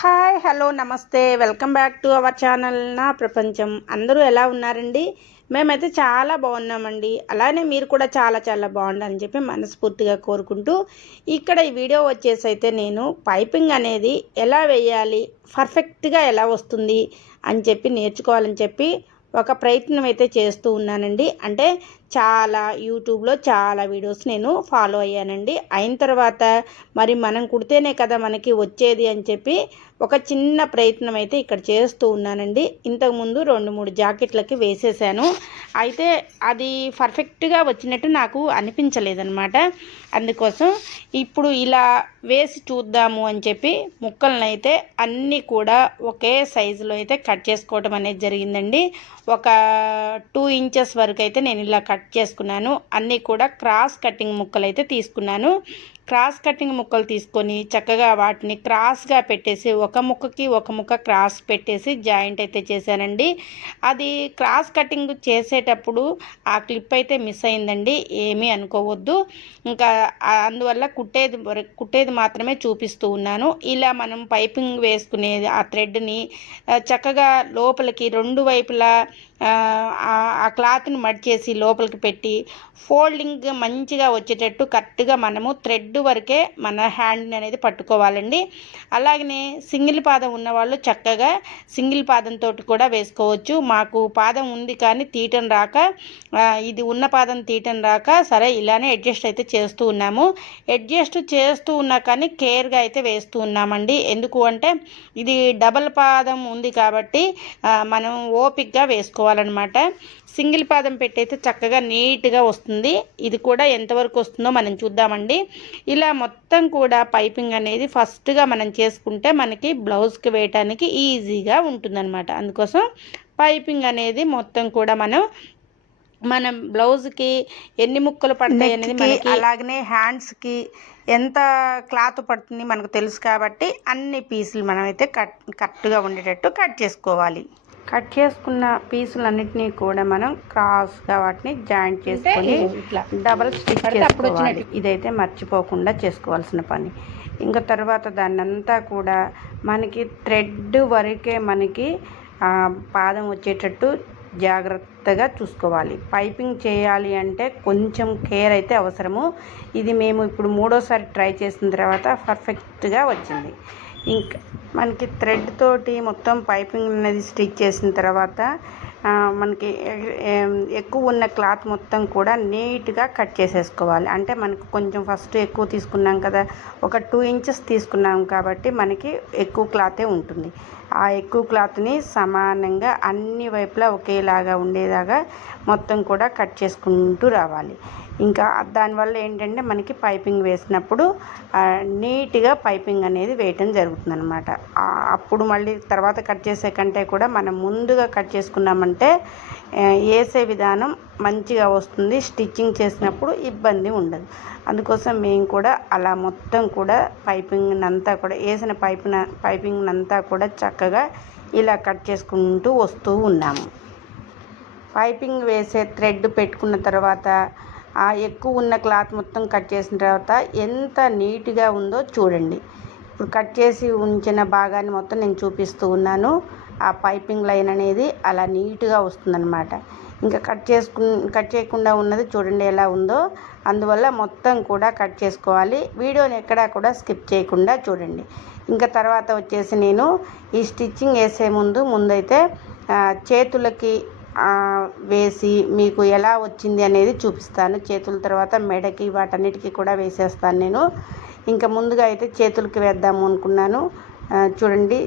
Hi hello నమస్తే welcome back to our channel నా ప్రపంచం. అందరూ ఎలా ఉన్నారండి? మేమైతే చాలా బాగున్నామండి. అలానే మీరు కూడా చాలా చాలా బాగుండాలని చెప్పి మనస్ఫూర్తిగా కోరుకుంటూ ఇక్కడ ఈ వీడియో వచ్చేసి అయితే నేను పైపింగ్ అనేది ఎలా వేయాలి, పర్ఫెక్ట్గా ఎలా వస్తుంది అని చెప్పి నేర్చుకోవాలని చెప్పి ఒక ప్రయత్నం అయితే చేస్తూ ఉన్నానండి. అంటే చాలా యూట్యూబ్లో చాలా వీడియోస్ నేను ఫాలో అయ్యానండి. అయిన తర్వాత మరి మనం కుడితేనే కదా మనకి వచ్చేది అని చెప్పి ఒక చిన్న ప్రయత్నం అయితే ఇక్కడ చేస్తూ ఉన్నానండి. ఇంతకుముందు 2-3 జాకెట్లకి వేసేసాను. అయితే అది పర్ఫెక్ట్గా వచ్చినట్టు నాకు అనిపించలేదన్నమాట. అందుకోసం ఇప్పుడు ఇలా వేసి చూద్దాము అని చెప్పి ముక్కలను అయితే అన్నీ కూడా ఒకే సైజులో అయితే కట్ చేసుకోవడం అనేది జరిగిందండి. ఒక 2 ఇంచెస్ వరకు అయితే నేను ఇలా కట్ చేసుకున్నాను. అన్నీ కూడా క్రాస్ కటింగ్ ముక్కలు అయితే తీసుకున్నాను. క్రాస్ కటింగ్ ముక్కలు తీసుకొని చక్కగా వాటిని క్రాస్గా పెట్టేసి ఒక ముక్కకి ఒక ముక్క క్రాస్ పెట్టేసి జాయింట్ అయితే చేశానండి. అది క్రాస్ కటింగ్ చేసేటప్పుడు ఆ క్లిప్ అయితే మిస్ అయిందండి, ఏమీ అనుకోవద్దు. ఇంకా అందువల్ల కుట్టేది మాత్రమే చూపిస్తూ ఉన్నాను. ఇలా మనం పైపింగ్ వేసుకునేది ఆ థ్రెడ్ని చక్కగా లోపలికి 2 వైపులా ఆ క్లాత్ని మడిచేసి లోపలికి పెట్టి ఫోల్డింగ్ మంచిగా వచ్చేటట్టు కరెక్ట్గా మనము థ్రెడ్ వరకే మన హ్యాండ్ అనేది పట్టుకోవాలండి. అలాగనే సింగిల్ పాదం ఉన్నవాళ్ళు చక్కగా సింగిల్ పాదంతో కూడా వేసుకోవచ్చు. మాకు పాదం ఉంది కానీ తీయటం రాక, ఇది ఉన్న పాదం తీయటం రాక సరే ఇలానే అడ్జస్ట్ అయితే చేస్తూ ఉన్నాము. అడ్జస్ట్ చేస్తూ ఉన్నా కానీ కేర్గా అయితే వేస్తూ ఉన్నామండి. ఎందుకు అంటే ఇది డబల్ పాదం ఉంది కాబట్టి మనం ఓపిక్గా వేసుకోవాలన్నమాట. సింగిల్ పాదం పెట్టి అయితే చక్కగా నీట్గా వస్తుంది. ఇది కూడా ఎంతవరకు వస్తుందో మనం చూద్దామండి. ఇలా మొత్తం కూడా పైపింగ్ అనేది ఫస్ట్గా మనం చేసుకుంటే మనకి బ్లౌజ్కి వేయటానికి ఈజీగా ఉంటుందన్నమాట. అందుకోసం పైపింగ్ అనేది మొత్తం కూడా మనం బ్లౌజ్కి ఎన్ని ముక్కలు పడతాయి అనేది మనకి, అలాగనే హ్యాండ్స్కి ఎంత క్లాత్ పడుతుంది మనకు తెలుసు కాబట్టి అన్ని పీసులు మనమైతే కరెక్ట్గా ఉండేటట్టు కట్ చేసుకోవాలి. కట్ చేసుకున్న పీసులన్నిటినీ కూడా మనం క్రాస్గా వాటిని జాయింట్ చేసుకొని డబల్ స్టిచ్ చేసుకోవాలి. ఇదైతే మర్చిపోకుండా చేసుకోవాల్సిన పని. ఇంకా తర్వాత దాన్ని అంతా కూడా మనకి థ్రెడ్ వరకే మనకి పాదం వచ్చేటట్టు జాగ్రత్తగా చూసుకోవాలి. పైపింగ్ చేయాలి అంటే కొంచెం కేర్ అయితే అవసరము. ఇది మేము ఇప్పుడు 3వ సారి ట్రై చేసిన తర్వాత పర్ఫెక్ట్గా వచ్చింది. ఇంకా మనకి థ్రెడ్ తోటి మొత్తం పైపింగ్ అనేది స్టిచ్ చేసిన తర్వాత మనకి ఎక్కువ ఉన్న క్లాత్ మొత్తం కూడా నీట్గా కట్ చేసేసుకోవాలి. అంటే మనకు కొంచెం ఫస్ట్ ఎక్కువ తీసుకున్నాం కదా, ఒక 2 ఇంచెస్ తీసుకున్నాం కాబట్టి మనకి ఎక్కువ క్లాతే ఉంటుంది. ఆ ఎక్కువ క్లాత్ని సమానంగా అన్ని వైపులా ఒకేలాగా ఉండేలాగా మొత్తం కూడా కట్ చేసుకుంటూ రావాలి. ఇంకా దానివల్ల ఏంటంటే మనకి పైపింగ్ వేసినప్పుడు నీట్గా పైపింగ్ అనేది వేయటం జరుగుతుందన్నమాట. అప్పుడు మళ్ళీ తర్వాత కట్ చేసే కంటే కూడా మనం ముందుగా కట్ చేసుకున్నామంటే వేసే విధానం మంచిగా వస్తుంది. స్టిచ్చింగ్ చేసినప్పుడు ఇబ్బంది ఉండదు. అందుకోసం మేము కూడా అలా మొత్తం కూడా పైపింగ్ అంతా కూడా వేసిన పైపింగ్ అంతా కూడా చక్కగా ఇలా కట్ చేసుకుంటూ వస్తూ ఉన్నాము. పైపింగ్ వేసే థ్రెడ్ పెట్టుకున్న తర్వాత ఎక్కువ ఉన్న క్లాత్ మొత్తం కట్ చేసిన తర్వాత ఎంత నీట్గా ఉందో చూడండి. ఇప్పుడు కట్ చేసి ఉంచిన భాగాన్ని మొత్తం నేను చూపిస్తూ ఉన్నాను. ఆ పైపింగ్ లైన్ అనేది అలా నీట్గా వస్తుందన్నమాట. ఇంకా కట్ చేయకుండా ఉన్నది చూడండి ఎలా ఉందో. అందువల్ల మొత్తం కూడా కట్ చేసుకోవాలి. వీడియోని ఎక్కడా కూడా స్కిప్ చేయకుండా చూడండి. ఇంకా తర్వాత వచ్చేసి నేను ఈ స్టిచ్చింగ్ వేసే ముందైతే చేతులకి వేసి మీకు ఎలా వచ్చింది అనేది చూపిస్తాను. చేతుల తర్వాత మెడకి వాటన్నిటికీ కూడా వేసేస్తాను నేను. ఇంకా ముందుగా అయితే చేతులకి వేద్దాము అనుకున్నాను. చూడండి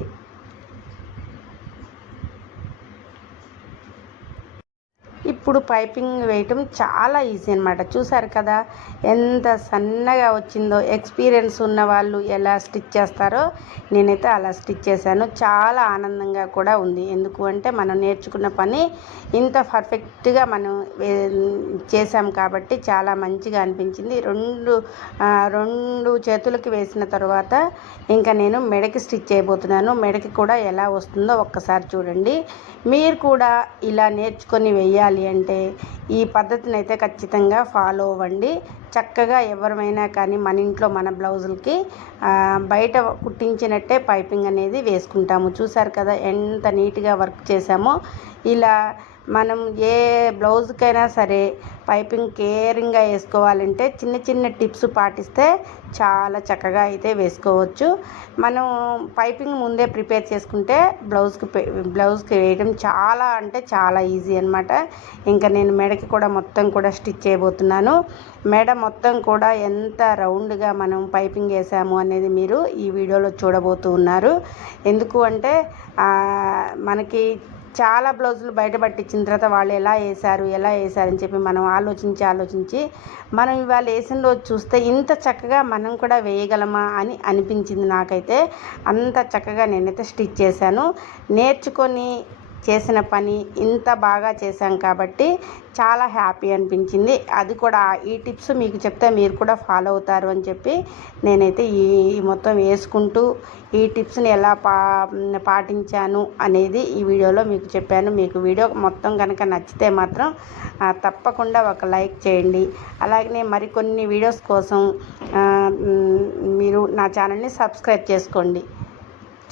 ఇప్పుడు పైపింగ్ వేయటం చాలా ఈజీ అనమాట. చూసారు కదా ఎంత సన్నగా వచ్చిందో. ఎక్స్పీరియన్స్ ఉన్న వాళ్ళు ఎలా స్టిచ్ చేస్తారో నేనైతే అలా స్టిచ్ చేశాను. చాలా ఆనందంగా కూడా ఉంది. ఎందుకు అంటే మనం నేర్చుకున్న పని ఇంత పర్ఫెక్ట్గా మనం చేసాం కాబట్టి చాలా మంచిగా అనిపించింది. రెండు చేతులకి వేసిన తర్వాత ఇంకా నేను మెడకి స్టిచ్ చేయబోతున్నాను. మెడకి కూడా ఎలా వస్తుందో ఒక్కసారి చూడండి. మీరు కూడా ఇలా నేర్చుకొని వేయాలి అంటే ఈ పద్ధతిని అయితే ఖచ్చితంగా ఫాలో అవ్వండి. చక్కగా ఎవరమైనా కానీ మన ఇంట్లో మన బ్లౌజులకి బయట కుట్టించినట్టే పైపింగ్ అనేది వేసుకుంటాము. చూసారు కదా ఎంత నీట్గా వర్క్ చేసామో. ఇలా మనం ఏ బ్లౌజ్కైనా సరే పైపింగ్ కేరింగ్గా వేసుకోవాలంటే చిన్న చిన్న టిప్స్ పాటిస్తే చాలా చక్కగా అయితే వేసుకోవచ్చు. మనం పైపింగ్ ముందే ప్రిపేర్ చేసుకుంటే బ్లౌజ్కి వేయడం చాలా అంటే చాలా ఈజీ అనమాట. ఇంకా నేను మెడకి కూడా మొత్తం కూడా స్టిచ్ చేయబోతున్నాను. మెడ మొత్తం కూడా ఎంత రౌండ్గా మనం పైపింగ్ వేసాము అనేది మీరు ఈ వీడియోలో చూడబోతూ ఉన్నారు. ఎందుకు అంటే మనకి చాలా బ్లౌజులు బయట పట్టించిన తర్వాత వాళ్ళు ఎలా వేశారని చెప్పి మనం ఆలోచించి మనం ఇవాళ వేసిన రోజు చూస్తే ఇంత చక్కగా మనం కూడా వేయగలమా అని అనిపించింది నాకైతే. అంత చక్కగా నేనైతే స్టిచ్ చేశాను. నేర్చుకొని చేసిన పని ఇంత బాగా చేశాం కాబట్టి చాలా హ్యాపీ అనిపించింది. అది కూడా ఈ టిప్స్ మీకు చెప్తే మీరు కూడా ఫాలో అవుతారు అని చెప్పి నేనైతే ఈ మొత్తం వేసుకుంటూ ఈ టిప్స్ని ఎలా పాటించాను అనేది ఈ వీడియోలో మీకు చెప్పాను. మీకు వీడియో మొత్తం కనుక నచ్చితే మాత్రం తప్పకుండా ఒక లైక్ చేయండి. అలాగే మరికొన్ని వీడియోస్ కోసం మీరు నా ఛానల్ని సబ్స్క్రైబ్ చేసుకోండి.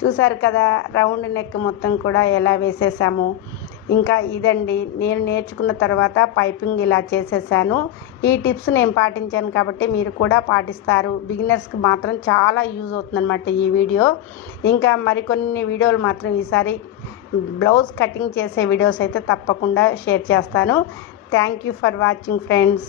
చూసారు కదా రౌండ్ నెక్ మొత్తం కూడా ఎలా వేసేసాము. ఇంకా ఇదండి నేను నేర్చుకున్న తర్వాత పైపింగ్ ఇలా చేసేసాను. ఈ టిప్స్ నేను పాటించాను కాబట్టి మీరు కూడా పాటిస్తారు. బిగినర్స్కి మాత్రం చాలా యూజ్ అవుతుందన్నమాట ఈ వీడియో. ఇంకా మరికొన్ని వీడియోలు మాత్రం ఈసారి బ్లౌజ్ కటింగ్ చేసే వీడియోస్ అయితే తప్పకుండా షేర్ చేస్తాను. Thank you for watching friends.